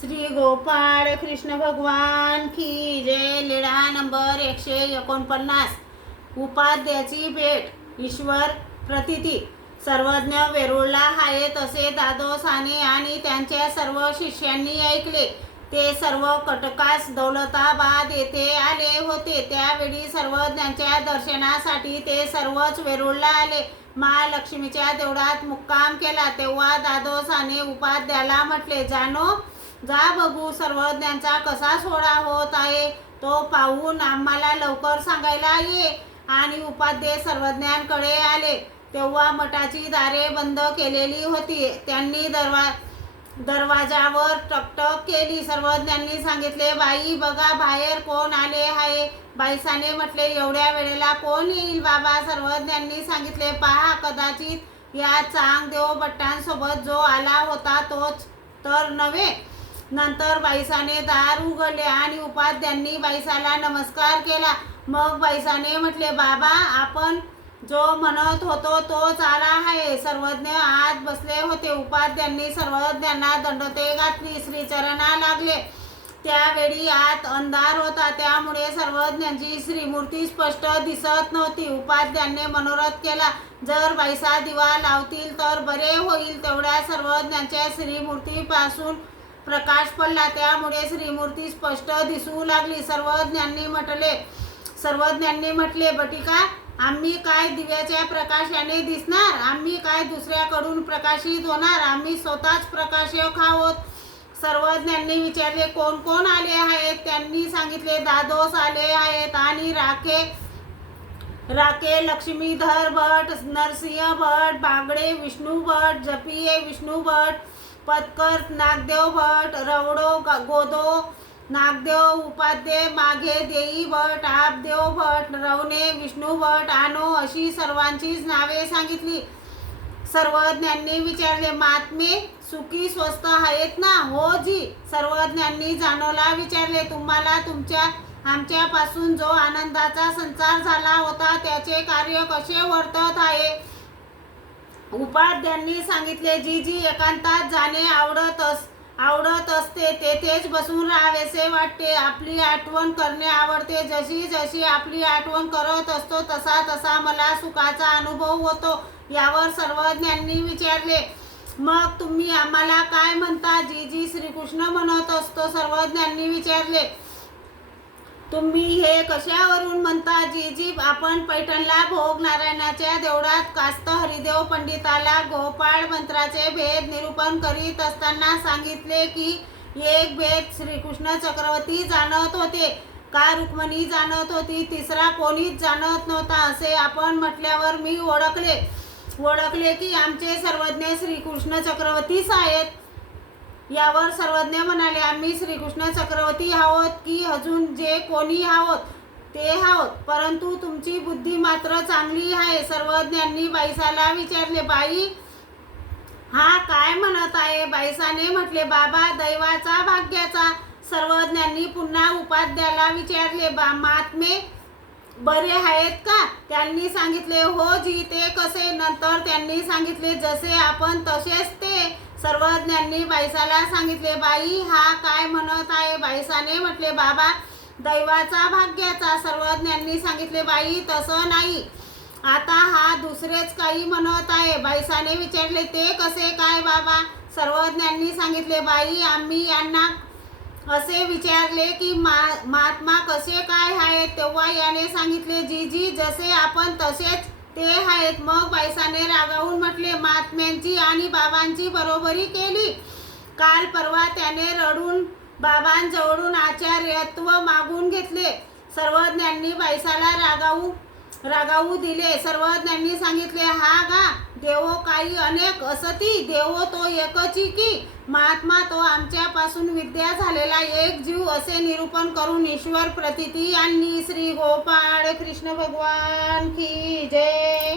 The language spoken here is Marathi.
श्री गोपाळ कृष्ण भगवान की जय लिळा नंबर एकशे एकोणपन्नास. उपाध्याची भेट ईश्वर प्रतिती. सर्वज्ञ वेरूळला आहे तसे दादो साने आणि त्यांच्या सर्व शिष्यांनी ऐकले. ते सर्व कटकास दौलताबाद येथे आले होते. त्यावेळी सर्वज्ञांच्या दर्शनासाठी ते सर्वच वेरूळला आले. महालक्ष्मीच्या देवळात मुक्काम केला. तेव्हा दादोसाने उपाध्याला म्हटले जानो जा बघू सर्वज्ञांचा कसा सोहळा होत आहे तो पाहून आम्हाला लवकर सांगायला ये आणि उपाध्ये सर्वज्ञांकडे आले. तेव्हा मठाची दारे बंद केलेली होती. त्यांनी दरवा दरवाजावर टकटक केली. सर्वज्ञांनी सांगितले बाई बघा बाहेर कोण आले आहे? बाईसाने म्हटले एवढ्या वेळेला कोण येईल बाबा? सर्वज्ञांनी सांगितले पहा कदाचित या चांग देव भट्टांसोबत जो आला होता तोच तर नव्हे नंतर बाईसाने दार उघडले आणि उपाध्यांनी बाईसाला नमस्कार केला. मग बाईसाने म्हटले बाबा आपण जो म्हणत होतो तोच आला आहे. सर्वज्ञ आत बसले होते. उपाध्यांनी सर्वज्ञांना दंडते घातली. श्रीचरणा लागले. त्यावेळी आत अंधार होता. त्यामुळे सर्वज्ञांची श्रीमूर्ती स्पष्ट दिसत नव्हती. उपाध्याने मनोरथ केला जर बाईसा दिवा लावतील तर बरे होईल. तेवढ्या सर्वज्ञांच्या श्रीमूर्तीपासून प्रकाश पडला त्यामुळे श्रीमूर्ती स्पष्ट दिसू लागली. सर्वज्ञांनी म्हटले सर्वज्ञांनी म्हटले बटिका आम्ही काय दिव्याच्या प्रकाशाने दिसणार? आम्ही काय दुसऱ्याकडून प्रकाशित होणार? आम्ही स्वतःच प्रकाशक आहोत. सर्वज्ञांनी विचारले कोण कोण आले आहेत? त्यांनी सांगितले दादोस आले आहेत आणि राखे राखे लक्ष्मीधर भट नरसिंह भट बांगडे विष्णू भट जपिये विष्णू भट पत्कर नागदेव भट रवडो ग- गोदो नागदेव उपाध्ये माघे देई भट आपदेव भट रवणे विष्णू भट आनो अशी सर्वांचीच नावे सांगितली. सर्वज्ञांनी विचारले महात्मे सुखी स्वस्त आहेत ना? हो जी सर्वज्ञांनी जानोला विचारले तुम्हाला तुमच्या आमच्यापासून जो आनंदाचा संचार झाला होता त्याचे कार्य कसे वर्तत आहे? उपाध्यांनी सांगितले जी जी एकांतात जाणे आवडत अस आवडत असते तेथेच बसून राहावेसे वाटते. आपली आठवण करणे आवडते. जशी जशी आपली आठवण करत असतो तसा तसा मला सुखाचा अनुभव होतो. यावर सर्वज्ञांनी विचारले. मग तुम्ही आम्हाला काय म्हणता? जी जी श्रीकृष्ण म्हणत असतो सर्वज्ञांनी विचारले. तुम्ही हे कशावरून म्हणता? जी जी आपण पैठणला भोग नारायणाच्या देवळात कास्त हरिदेव पंडिताला गोपाळ मंत्राचे भेद निरूपण करीत असताना सांगितले की एक भेद श्रीकृष्ण चक्रवर्ती जाणत होते. का रुक्मणी जाणत होती? तिसरा कोणीच जाणत नव्हता असे आपण म्हटल्यावर मी ओळखले. ओळखले की आमचे सर्वज्ञ श्रीकृष्ण चक्रवर्तीच आहेत. यावर सर्वज्ञ म्हणाले आम्ही श्रीकृष्ण चक्रवर्ती आहोत की अजून जे कोणी आहोत ते आहोत. परंतु तुमची बुद्धी मात्र चांगली आहे. सर्वज्ञांनी बाईसाला विचारले बाई हा काय म्हणत आहे? बाईसाने म्हटले बाबा दैवाचा भाग्याचा सर्वज्ञांनी पुन्हा उपाध्याला विचारले बा महात्मे बरे आहेत का? त्यांनी सांगितले हो जी ते कसे? नंतर त्यांनी सांगितले जसे आपण तसेच ते सर्वज्ञांनी बाईसाला सांगितले बाई हा काय म्हणत आहे? बाईसाने म्हटले बाबा दैवाचा भाग्याचा सर्वज्ञांनी सांगितले बाई तसं नाही. आता हा दुसरेच काही म्हणत आहे. बाईसाने विचारले ते कसे काय बाबा? सर्वज्ञांनी सांगितले बाई आम्ही यांना असे विचारले की मा महात्मा कसे काय आहेत? तेव्हा याने सांगितले जी जी जसे आपण तसेच ते आहेत. मग बैसाने रागावून म्हटले महात्म्यांची आणि बाबांची बरोबरी केली. काल परवा त्याने रडून बाबांजवळून आचार्यत्व मागून घेतले. सर्वज्ञांनी बैसाला रागावू रागावू दिले. सर्वज्ञांनी सांगितले हा गा देवो काही अनेक असती देवो तो एकची की. महात्मा तो आमच्यापासून विद्या झालेला एक जीव असे निरूपण करून ईश्वर प्रतिती आणि श्री गोपाळ कृष्ण भगवान की जय.